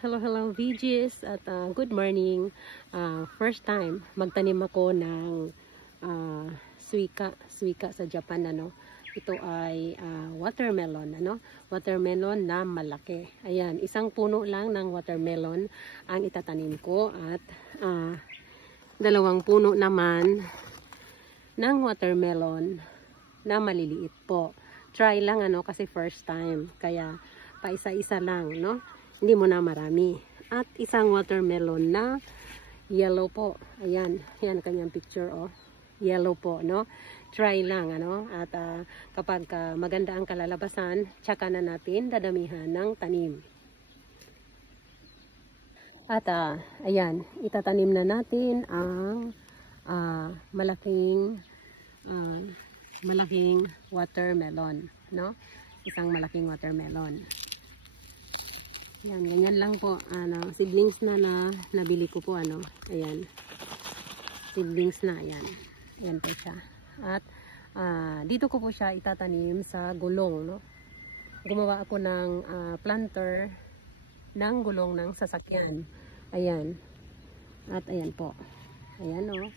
Hello VGs at good morning. First time magtanim ako ng suika sa Japan, ano. Ito ay watermelon, ano. Watermelon na malaki. Ayan, isang puno lang ng watermelon ang itatanim ko at dalawang puno naman ng watermelon na maliliit po. Try lang, ano, kasi first time. Kaya paisa-isa lang, no? Hindi mo na marami. At isang watermelon na yellow po. Ayan, yan kanyang picture, oh. Yellow po, no? Try lang, ano? At kapag maganda ang kalalabasan, tsaka na natin dadamihan ng tanim. At ayan, itatanim na natin ang malaking watermelon, no? Isang malaking watermelon. Yan, ganyan lang po. Seedlings na nabili ko po, ano. Ayan. Seedlings na, ayan. Ayan po siya. At dito ko po siya itatanim sa gulong, no. Gumawa ako ng planter ng gulong ng sasakyan. Ayan. At ayan po. Ayan, oh.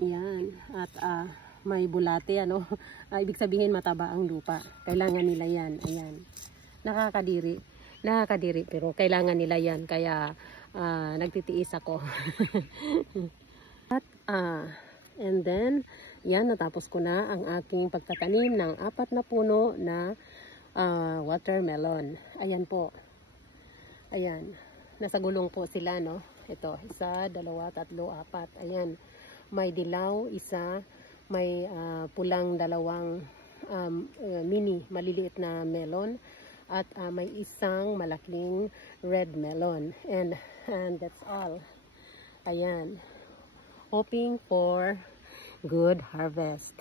Ayan. At may bulate, ano. Ibig sabihin mataba ang lupa. Kailangan nila yan. Ayan. Nakakadiri pero kailangan nila yan, kaya nagtitiis ako. At and then yan, natapos ko na ang aking pagtatanim ng 4 na puno na watermelon. Ayan po, ayan, nasa gulong po sila, no. Ito, 1, 2, 3, 4. Ayan, may dilaw isa, may pulang 2 mini maliliit na melon, at may isang malaking red melon, and that's all. Ayan, hoping for good harvest.